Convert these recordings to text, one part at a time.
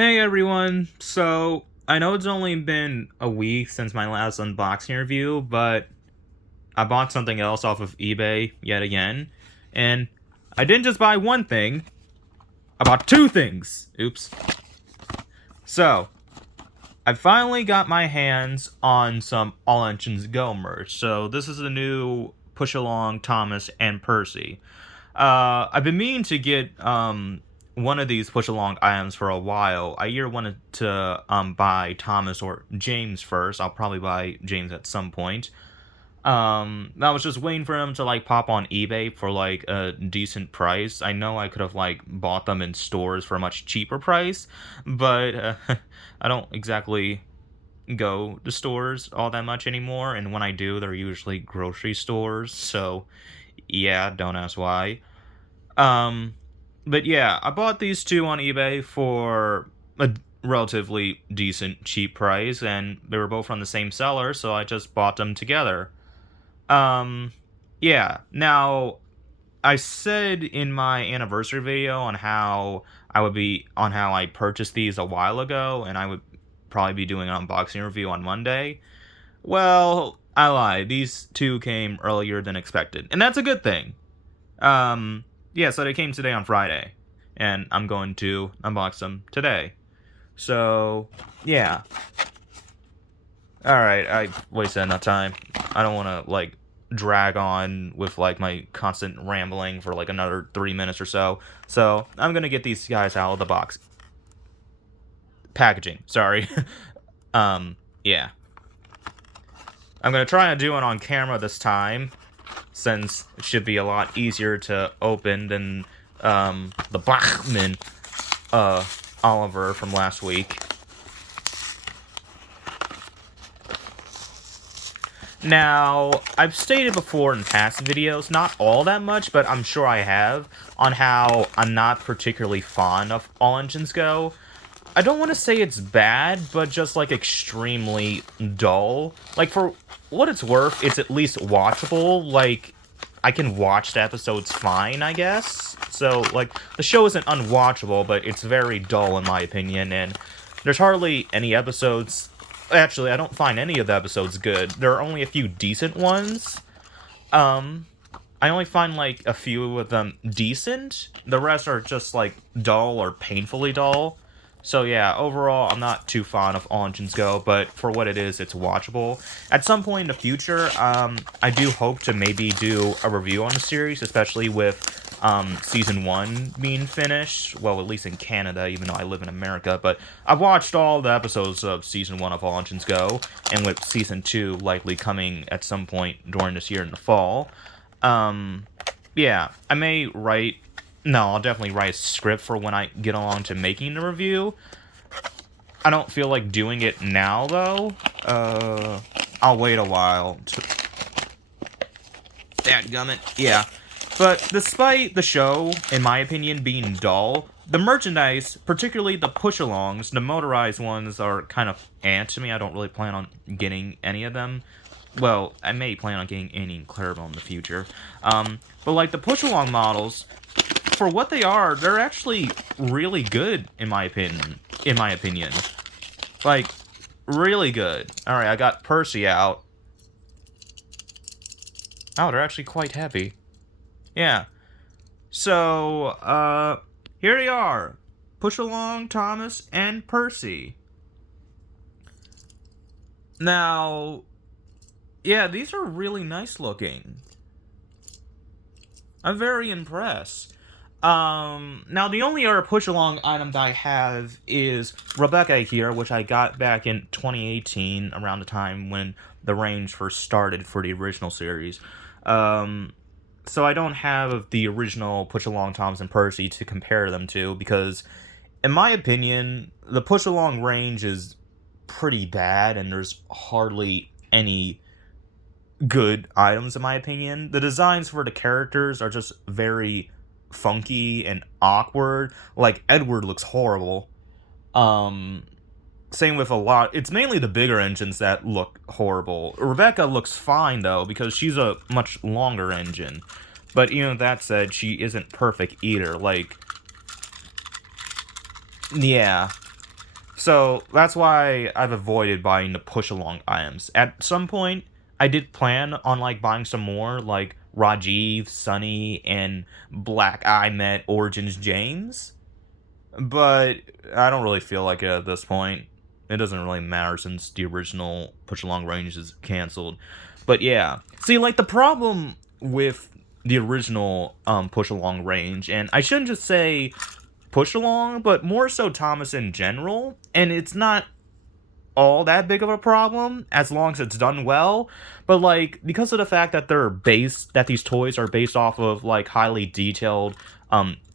Hey everyone, so I know it's only been a week since my last unboxing review, but I bought something else off of eBay yet again, and I didn't just buy one thing, I bought two things! Oops. So, I finally got my hands on some All Engines Go merch, so this is the new Push Along Thomas and Percy. I've been meaning to get one of these push along items for a while. I either wanted to buy Thomas or James first. I'll probably buy James at some point. I was just waiting for them to like pop on eBay for like a decent price. I know I could have like bought them in stores for a much cheaper price, but I don't exactly go to stores all that much anymore, and when I do, they're usually grocery stores, so yeah, don't ask why. Um, but yeah, I bought these two on eBay for a relatively decent, cheap price, and they were both from the same seller, so I just bought them together. Um, yeah. Now, I said in my anniversary video on how I purchased these a while ago, and I would probably be doing an unboxing review on Monday. Well, I lied. These two came earlier than expected, and that's a good thing. Yeah, so they came today on Friday, and I'm going to unbox them today. So, yeah. Alright, I wasted enough time. I don't want to, like, drag on with, like, my constant rambling for, like, another 3 minutes or so. So, I'm gonna get these guys out of the box. Packaging, sorry. Yeah. I'm gonna try and do it on camera this time, since it should be a lot easier to open than the Bachman Oliver from last week. Now, I've stated before in past videos, not all that much, but I'm sure I have, on how I'm not particularly fond of All Engines Go. I don't want to say it's bad, but just, like, extremely dull. Like, for what it's worth, it's at least watchable. Like, I can watch the episodes fine, I guess. So, like, the show isn't unwatchable, but it's very dull, in my opinion, and there's hardly any episodes. Actually, I don't find any of the episodes good. There are only a few decent ones. I only find, like, a few of them decent. The rest are just, like, dull or painfully dull. So yeah, overall, I'm not too fond of All Engines Go, but for what it is, it's watchable. At some point in the future, I do hope to maybe do a review on the series, especially with Season 1 being finished. Well, at least in Canada, even though I live in America. But I've watched all the episodes of Season 1 of All Engines Go, and with Season 2 likely coming at some point during this year in the fall. Yeah, I may write... No, I'll definitely write a script for when I get along to making the review. I don't feel like doing it now, though. I'll wait a while. Dadgummit. Yeah. But despite the show, in my opinion, being dull, the merchandise, particularly the push-alongs, the motorized ones, are kind of to me. I don't really plan on getting any of them. Well, I may plan on getting any in Clarabelle in the future. But like the push-along models, for what they are, they're actually really good, in my opinion. Like, really good. Alright, I got Percy out. Oh, they're actually quite heavy. Yeah. So, here they are. Push Along, Thomas, and Percy. Now, yeah, these are really nice looking. I'm very impressed. Now the only other push-along item that I have is Rebecca here, which I got back in 2018, around the time when the range first started for the original series. So I don't have the original push-along Thomas and Percy to compare them to, because, in my opinion, the push-along range is pretty bad, and there's hardly any good items, in my opinion. The designs for the characters are just very funky and awkward. Like, Edward looks horrible. Same with a lot. It's mainly the bigger engines that look horrible. Rebecca looks fine, though, because she's a much longer engine. But even that said, she isn't perfect either. Like, yeah. So that's why I've avoided buying the push along items. At some point, I did plan on like buying some more, like Rajiv, Sunny, and Black Eye Met Origins James, but I don't really feel like it at this point. It doesn't really matter since the original push along range is canceled. But yeah, see, like the problem with the original push along range, and I shouldn't just say push along, but more so Thomas in general, and it's not all that big of a problem as long as it's done well. But like because of the fact that these toys are based off of like highly detailed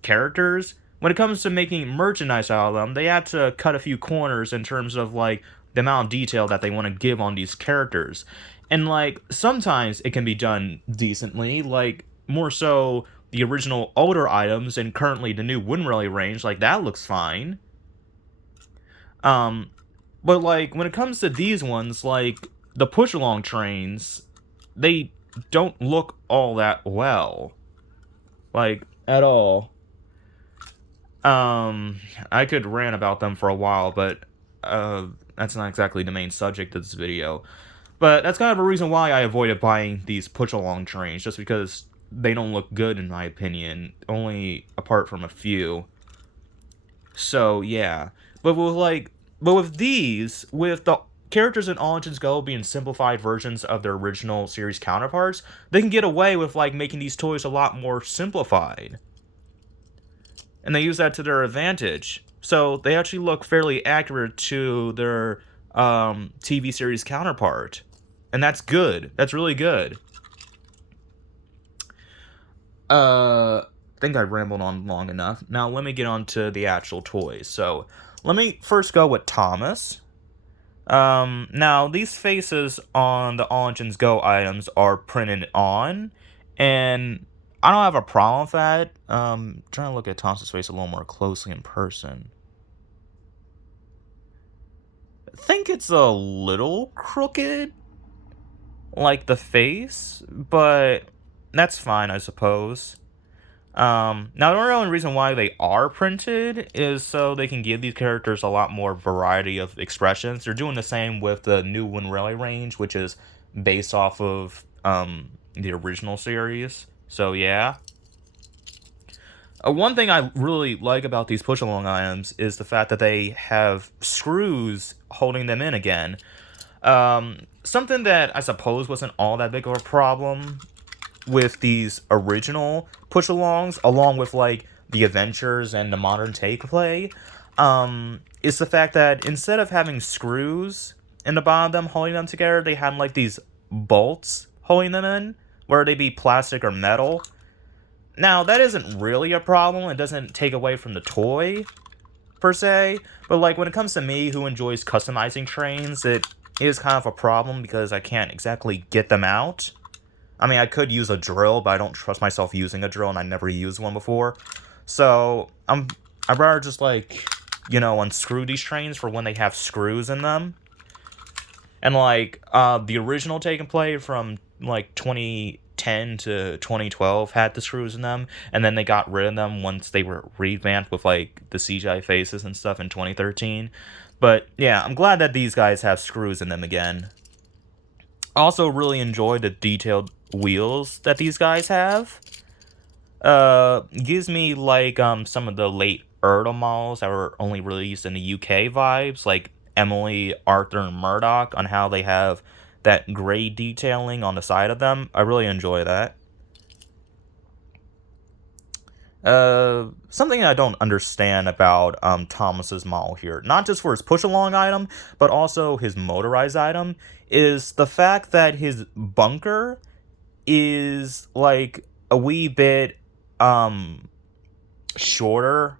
characters, when it comes to making merchandise out of them, they had to cut a few corners in terms of like the amount of detail that they want to give on these characters. And like sometimes it can be done decently, like more so the original older items and currently the new Wind Rally range, like that looks fine. Um but like when it comes to these ones, like the push along trains, they don't look all that well. Like at all. I could rant about them for a while, but that's not exactly the main subject of this video. But that's kind of a reason why I avoided buying these push along trains, just because they don't look good in my opinion, only apart from a few. So yeah, but with these, with the characters in Origins Go being simplified versions of their original series counterparts, they can get away with like making these toys a lot more simplified, and they use that to their advantage. So they actually look fairly accurate to their TV series counterpart, and that's good. That's really good. I think I rambled on long enough. Now let me get on to the actual toys. So let me first go with Thomas. Now these faces on the Origins Go items are printed on, and I don't have a problem with that. Trying to look at Thomas's face a little more closely in person. I think it's a little crooked, like the face, but that's fine, I suppose. Now the only reason why they are printed is so they can give these characters a lot more variety of expressions. They're doing the same with the new Wind Rally range, which is based off of the original series. So yeah. One thing I really like about these push along items is the fact that they have screws holding them in again. Something that I suppose wasn't all that big of a problem with these original push alongs, along with like the adventures and the modern take play, is the fact that instead of having screws in the bottom of them holding them together, they had like these bolts holding them in, whether they be plastic or metal. Now that isn't really a problem. It doesn't take away from the toy per se, but like when it comes to me who enjoys customizing trains, it is kind of a problem because I can't exactly get them out. I mean, I could use a drill, but I don't trust myself using a drill, and I never used one before. So, I'd rather just, like, you know, unscrew these trains for when they have screws in them. And, like, the original Take and Play from, like, 2010 to 2012 had the screws in them, and then they got rid of them once they were revamped with, like, the CGI faces and stuff in 2013. But, yeah, I'm glad that these guys have screws in them again. Also really enjoy the detailed wheels that these guys have. Gives me like some of the late Ertl models that were only released in the UK vibes, like Emily, Arthur, and Murdoch, on how they have that gray detailing on the side of them. I really enjoy that. Something I don't understand about Thomas's model here, not just for his push-along item, but also his motorized item, is the fact that his bunker is like a wee bit shorter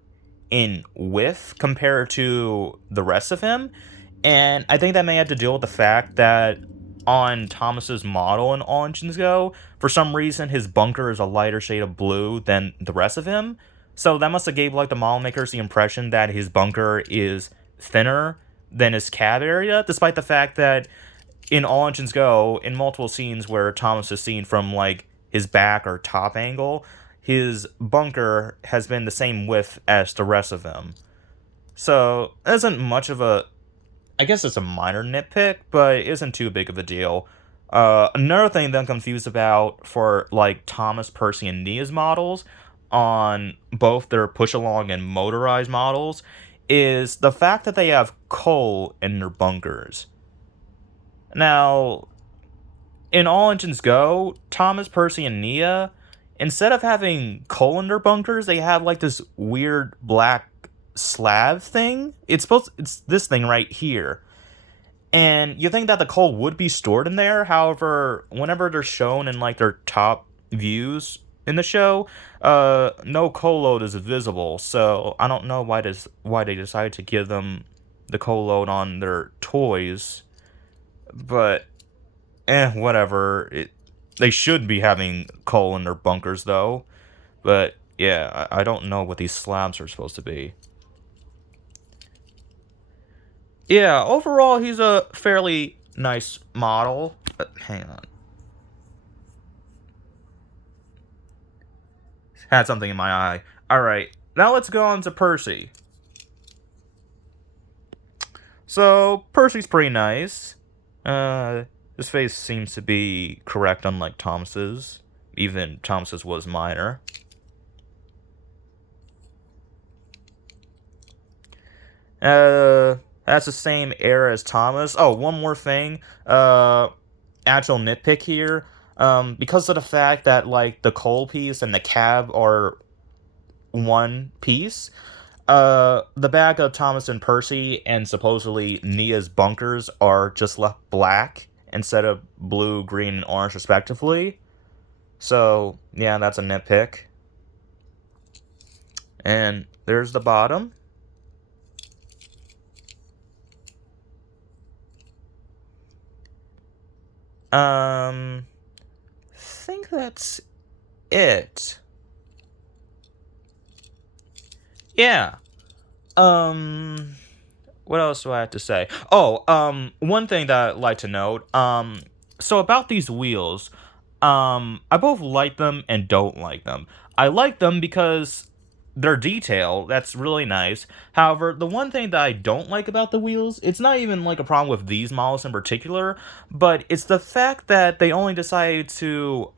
in width compared to the rest of him. And I think that may have to deal with the fact that on Thomas's model in Origins Go, for some reason his bunker is a lighter shade of blue than the rest of him. So that must have gave like the model makers the impression that his bunker is thinner than his cab area, despite the fact that in Origins Go, in multiple scenes where Thomas is seen from like his back or top angle, his bunker has been the same width as the rest of him. So, isn't much of a. I guess it's a minor nitpick, but it isn't too big of a deal. Another thing that I'm confused about for like Thomas, Percy, and Nia's models on both their push along and motorized models is the fact that they have coal in their bunkers. Now, in All Engines Go, Thomas, Percy, and Nia, instead of having coal in their bunkers, they have like this weird black slab thing. It's this thing right here. And you think that the coal would be stored in there. However, whenever they're shown in like their top views in the show, no coal load is visible. So I don't know why they decided to give them the coal load on their toys. But whatever. They should be having coal in their bunkers though. But yeah, I don't know what these slabs are supposed to be. Yeah, overall, he's a fairly nice model. Hang on. Had something in my eye. Alright, now let's go on to Percy. So, Percy's pretty nice. His face seems to be correct, unlike Thomas's. Even Thomas's was minor. That's the same era as Thomas. Oh, one more thing. Actual nitpick here. Because of the fact that like the coal piece and the cab are one piece, the back of Thomas and Percy and supposedly Nia's bunkers are just left black instead of blue, green, and orange respectively. So yeah, that's a nitpick. And there's the bottom. Think that's it. Yeah. What else do I have to say? Oh, one thing that I'd like to note. So about these wheels, I both like them and don't like them. I like them because their detail, that's really nice. However, the one thing that I don't like about the wheels, it's not even like a problem with these models in particular, but it's the fact that they only decided to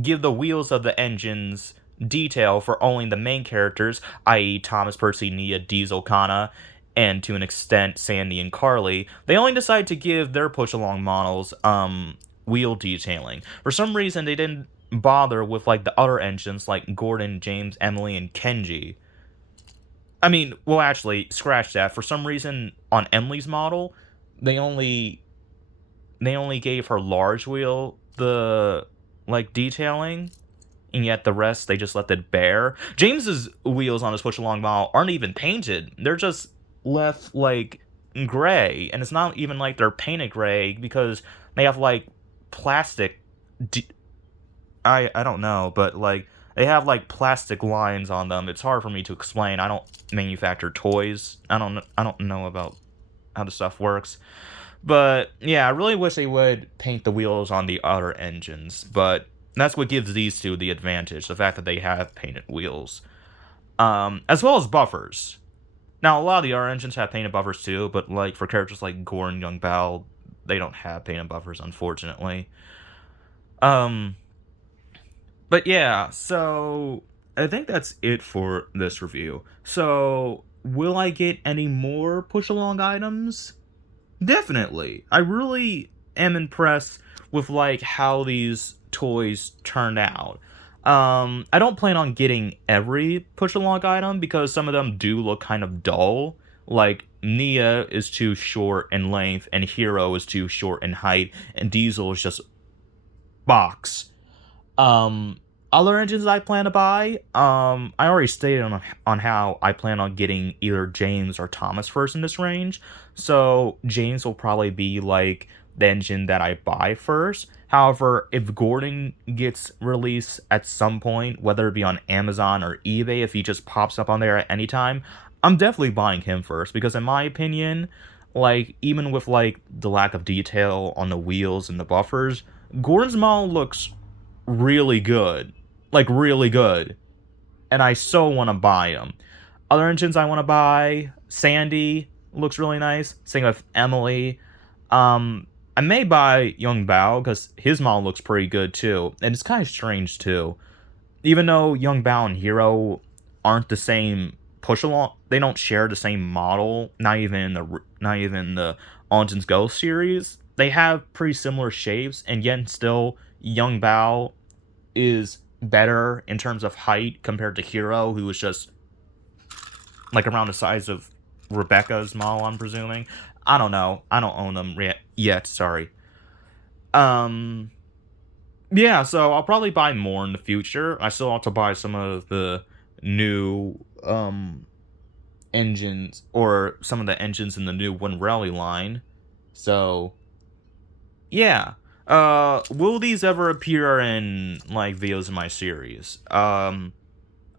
give the wheels of the engines detail for only the main characters, i.e. Thomas, Percy, Nia, Diesel, Kana, and to an extent Sandy and Carly. They only decided to give their push along models wheel detailing. For some reason they didn't bother with like the other engines like Gordon, James, Emily, and Kenji. I mean, well actually, scratch that. For some reason on Emily's model, they only gave her large wheel the like detailing, and yet the rest they just left it bare. James's wheels on his push along model aren't even painted. They're just left like gray, and it's not even like they're painted gray because they have like plastic I don't know, but like they have like plastic lines on them. It's hard for me to explain. I don't manufacture toys. I don't know about how the stuff works. But yeah, I really wish they would paint the wheels on the other engines, but that's what gives these two the advantage, the fact that they have painted wheels. As well as buffers. Now, a lot of the other engines have painted buffers too, but like for characters like Gordon, Young Bao, they don't have painted buffers, unfortunately. Um, but yeah, so I think that's it for this review. So, will I get any more push along items? Definitely. I really am impressed with like how these toys turned out. I don't plan on getting every push along item because some of them do look kind of dull. Like Nia is too short in length, and Hero is too short in height, and Diesel is just box. Um, Other engines I plan to buy, I already stated on how I plan on getting either James or Thomas first in this range. So James will probably be like the engine that I buy first. However, if Gordon gets released at some point, whether it be on Amazon or eBay, if he just pops up on there at any time, I'm definitely buying him first because in my opinion, like even with like the lack of detail on the wheels and the buffers, Gordon's model looks really good. Like really good. And I so want to buy him. Other engines I want to buy, Sandy looks really nice. Same with Emily. I may buy Young Bao because his model looks pretty good too, and it's kind of strange too. Even though Young Bao and Hero aren't the same push along, they don't share the same model. Not even the All Engines Go series. They have pretty similar shapes, and yet still Young Bao is better in terms of height compared to Hero, who is just like around the size of Rebecca's model, I'm presuming. I don't know. I don't own them yet. Sorry. Um. Yeah, so I'll probably buy more in the future. I still have to buy some of the new engines, or some of the engines in the new One Rally line. So yeah. Will these ever appear in like videos in my series?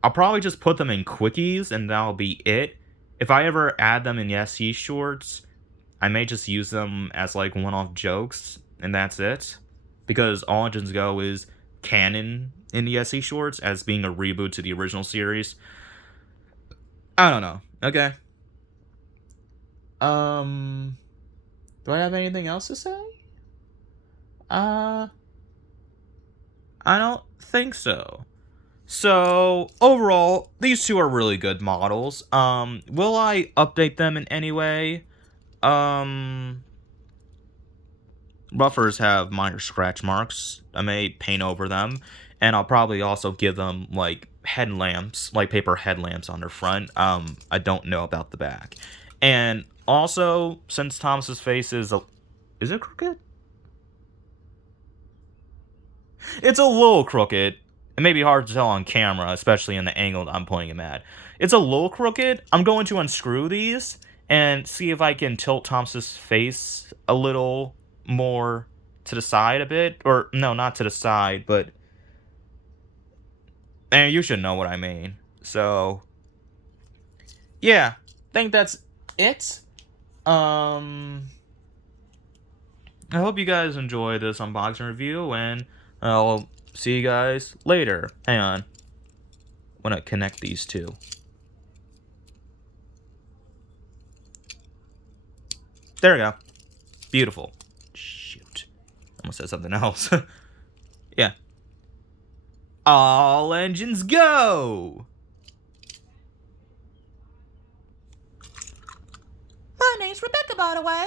I'll probably just put them in quickies and that'll be it. If I ever add them in the SE shorts, I may just use them as like one-off jokes, and that's it. Because All Engines Go is canon in the SE shorts as being a reboot to the original series. I don't know. Okay. Do I have anything else to say? Uh, I don't think so. So, overall, these two are really good models. Will I update them in any way? Buffers have minor scratch marks. I may paint over them, and I'll probably also give them like headlamps, like paper headlamps on their front. I don't know about the back. And also, since Thomas's face is it crooked? It's a little crooked. It may be hard to tell on camera, especially in the angle that I'm pointing him at. It's a little crooked. I'm going to unscrew these and see if I can tilt Thomas's face a little more to the side a bit. Or, no, not to the side, but... And you should know what I mean. So... yeah. I think that's it. I hope you guys enjoy this unboxing review, and I'll see you guys later. Hang on. I want to connect these two. There we go. Beautiful. Shoot. I almost said something else. Yeah. All engines go! My name's Rebecca, by the way.